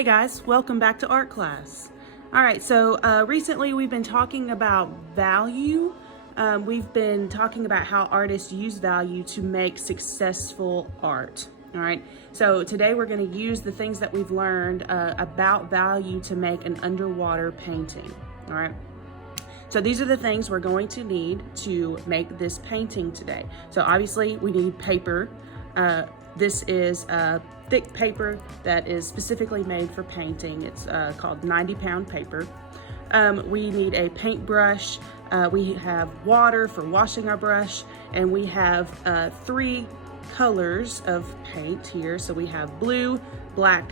Hey guys, welcome back to art class. All right, so recently we've been talking about value. We've been talking about how artists use value to make successful art. All right, so today we're going to use the things that we've learned about value to make an underwater painting. All right. So these are the things we're going to need to make this painting today. So obviously we need paper. This is thick paper that is specifically made for painting. It's called 90-pound paper. We need a paintbrush. We have water for washing our brush, and we have 3 colors of paint here. So we have blue, black,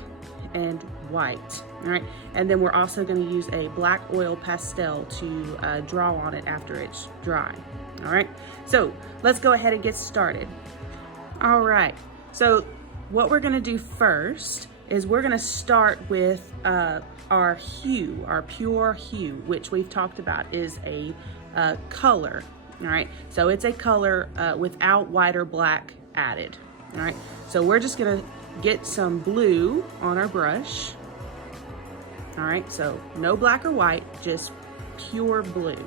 and white. All right, and then we're also going to use a black oil pastel to draw on it after it's dry. All right, so let's go ahead and get started. All right, so what we're going to do first is we're going to start with our hue, our pure hue, which we've talked about is a color. All right, so it's a color without white or black added. All right, so we're just going to get some blue on our brush. All right, so no black or white, just pure blue.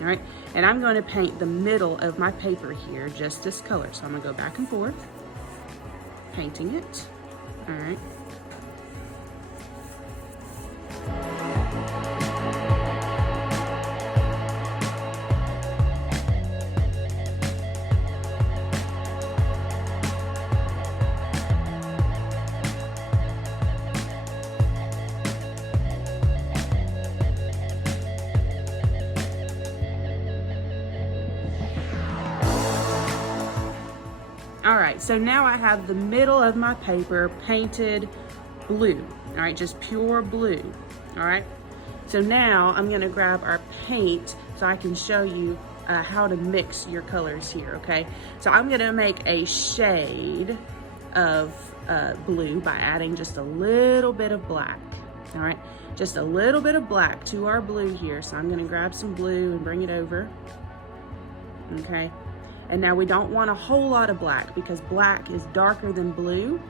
All right, and I'm going to paint the middle of my paper here just this color. So I'm going to go back and forth, painting it. All right. All right, so now I have the middle of my paper painted blue. All right, just pure blue. All right, so now I'm gonna grab our paint so I can show you how to mix your colors here, okay? So I'm gonna make a shade of blue by adding just a little bit of black. All right, just a little bit of black to our blue here. So I'm gonna grab some blue and bring it over, okay? And now we don't want a whole lot of black because black is darker than blue.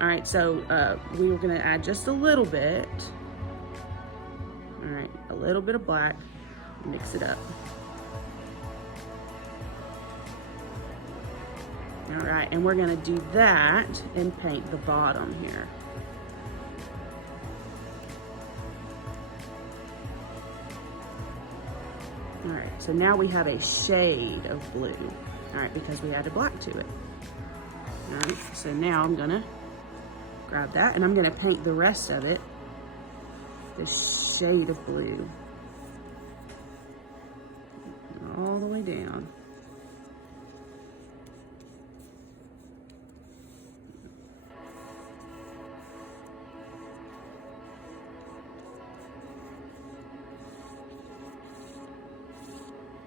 All right, so we were gonna add just a little bit. All right, a little bit of black, mix it up. All right, and we're gonna do that and paint the bottom here. All right, so now we have a shade of blue. All right, because we added black to it. All right, so now I'm gonna grab that and I'm gonna paint the rest of it this shade of blue. All the way down.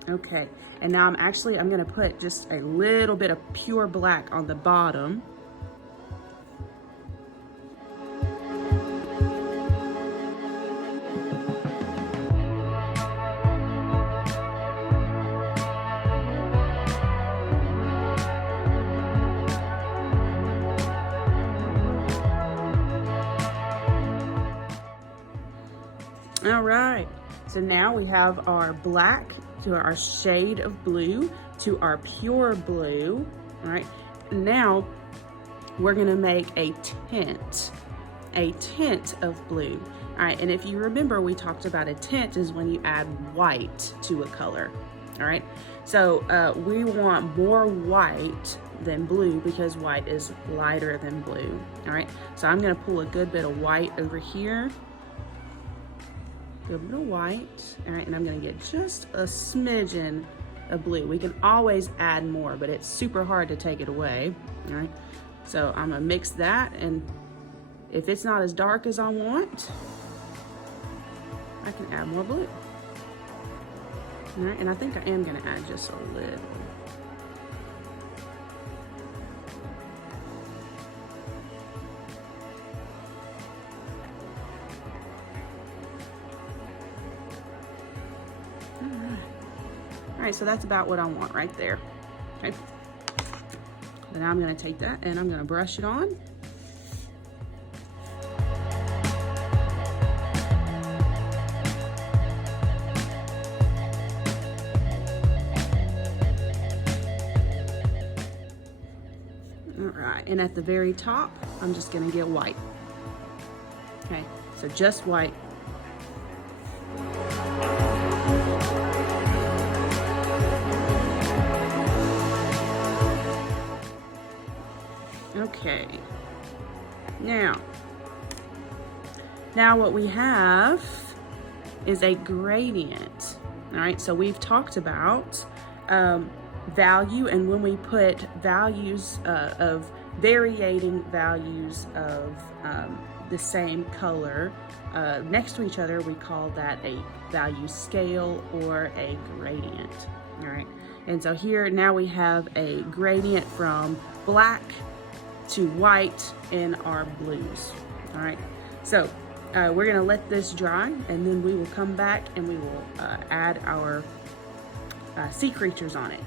Okay, and now I'm gonna put just a little bit of pure black on the bottom. All right, so now we have our black to our shade of blue to our pure blue. All right, now we're gonna make a tint of blue. All right, and if you remember, we talked about a tint is when you add white to a color. All right, so we want more white than blue because white is lighter than blue. All right, so I'm gonna pull a good bit of white over here. Good bit of white. All right, and I'm gonna get just a smidgen of blue. We can always add more, but it's super hard to take it away. All right, so I'm gonna mix that, and if it's not as dark as I want, I can add more blue. All right, and I think I am gonna add just a little. All right, so that's about what I want right there. Okay. Then I'm gonna take that and I'm gonna brush it on. dry. And at the very top, I'm just gonna get white. Okay, so just white. Okay, now what we have is a gradient. All right, so we've talked about value, and when we put values of varying values of the same color next to each other, we call that a value scale or a gradient. All right, and so here now we have a gradient from black to white in our blues. All right, so we're gonna let this dry, and then we will come back and we will add our sea creatures on it.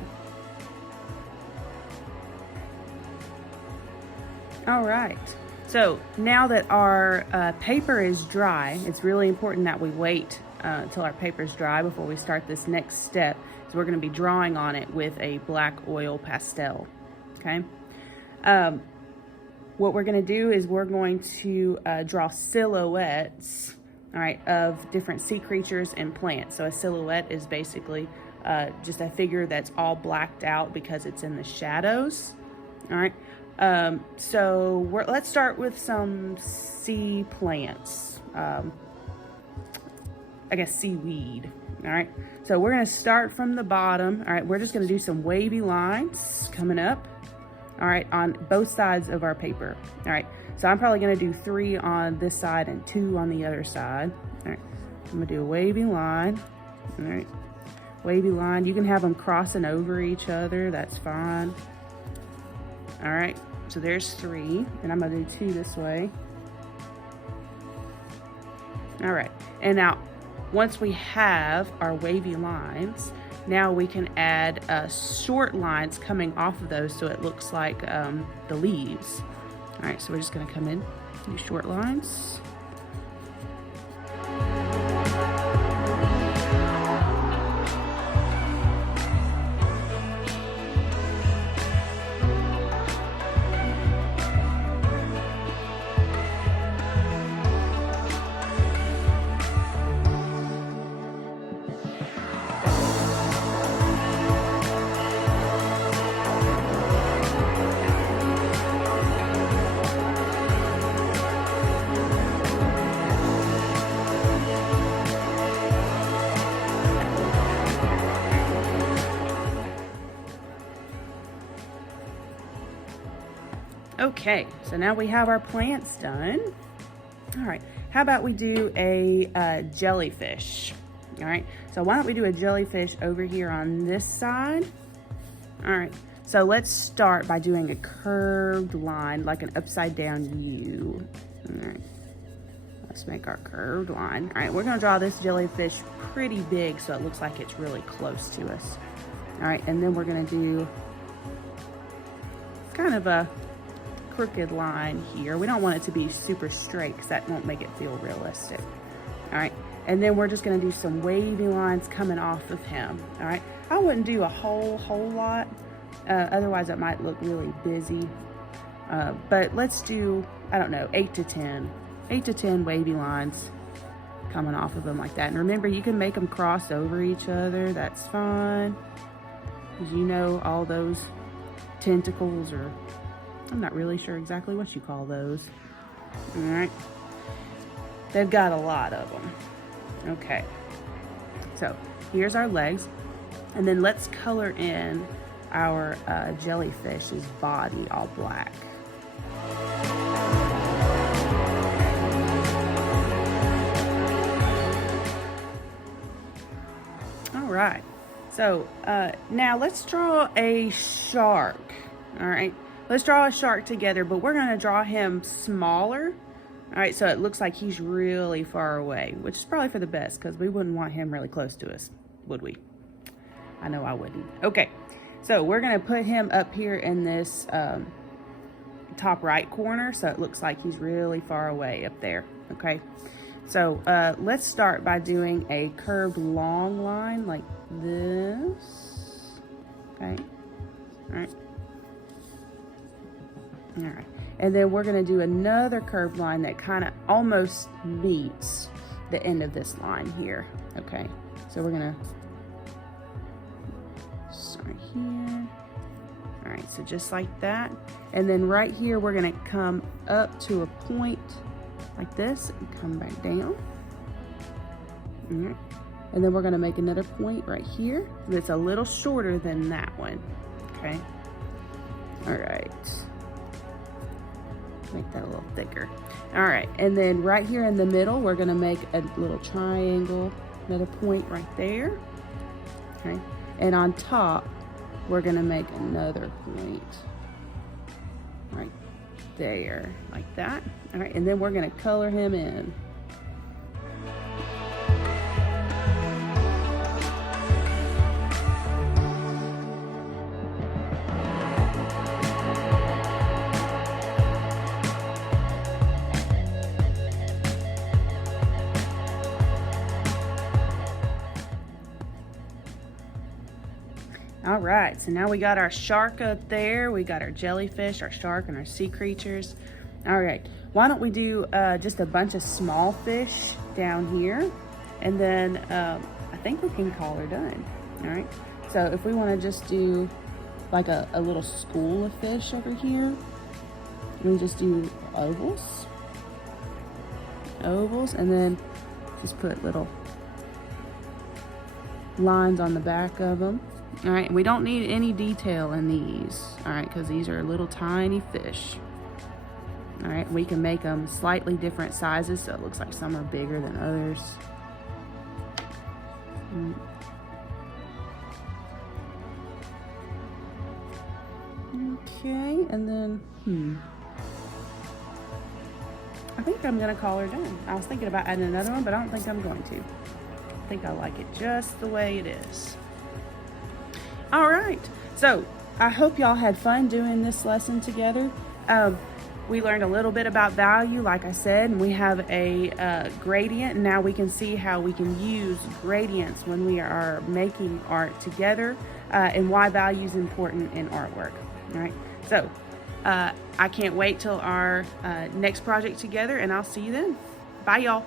All right, so now that our paper is dry, it's really important that we wait until our paper is dry before we start this next step. So we're gonna be drawing on it with a black oil pastel, okay? What we're gonna do is we're going to draw silhouettes, all right, of different sea creatures and plants. So a silhouette is basically just a figure that's all blacked out because it's in the shadows, all right? So let's start with some sea plants. I guess seaweed, all right? So we're gonna start from the bottom, all right? We're just gonna do some wavy lines coming up, all right, on both sides of our paper. All right, so I'm probably gonna do 3 on this side and 2 on the other side. All right, I'm gonna do a wavy line. All right, wavy line. You can have them crossing over each other, that's fine. All right, so there's 3, and I'm gonna do 2 this way. All right, and now once we have our wavy lines, now we can add short lines coming off of those so it looks like the leaves. All right, so we're just gonna come in, do short lines. Okay, so now we have our plants done. All right, how about we do a jellyfish? All right, so why don't we do a jellyfish over here on this side? All right, so let's start by doing a curved line, like an upside down U. All right, let's make our curved line. All right, we're gonna draw this jellyfish pretty big so it looks like it's really close to us. All right, and then we're gonna do kind of a crooked line here. We don't want it to be super straight because that won't make it feel realistic. All right, and then we're just gonna do some wavy lines coming off of him. All right, I wouldn't do a whole lot, otherwise it might look really busy. But let's do, I don't know, 8 to 10 wavy lines coming off of them like that. And remember, you can make them cross over each other, that's fine. Because you know all those tentacles, or I'm not really sure exactly what you call those. All right, they've got a lot of them. Okay, so here's our legs, and then let's color in our jellyfish's body all black. All right, so now let's draw a shark. All right, let's draw a shark together, but we're gonna draw him smaller. All right, so it looks like he's really far away, which is probably for the best because we wouldn't want him really close to us, would we? I know I wouldn't. Okay, so we're gonna put him up here in this top right corner, so it looks like he's really far away up there, okay? So let's start by doing a curved long line like this, okay? All right. All right, and then we're gonna do another curved line that kind of almost meets the end of this line here. Okay, so we're gonna start here. All right, so just like that. And then right here, we're gonna come up to a point like this and come back down. All right. And then we're gonna make another point right here that's a little shorter than that one, okay? All right. Make that a little thicker. All right, and then right here in the middle, we're gonna make a little triangle, another point right there, okay? And on top, we're gonna make another point right there, like that. All right, and then we're gonna color him in. All right, so now we got our shark up there, we got our jellyfish, our shark, and our sea creatures. All right, why don't we do just a bunch of small fish down here, and then I think we can call her done. All right, so if we want to just do like a little school of fish over here, we just do ovals, and then just put little lines on the back of them. All right, we don't need any detail in these, all right, because these are little tiny fish. All right, we can make them slightly different sizes, so it looks like some are bigger than others. Okay, and then, I think I'm gonna call her done. I was thinking about adding another one, but I don't think I'm going to. I think I like it just the way it is. All right, so I hope y'all had fun doing this lesson together. We learned a little bit about value, like I said, and we have a gradient. And now we can see how we can use gradients when we are making art together, and why value is important in artwork. All right, so I can't wait till our next project together, and I'll see you then. Bye, y'all.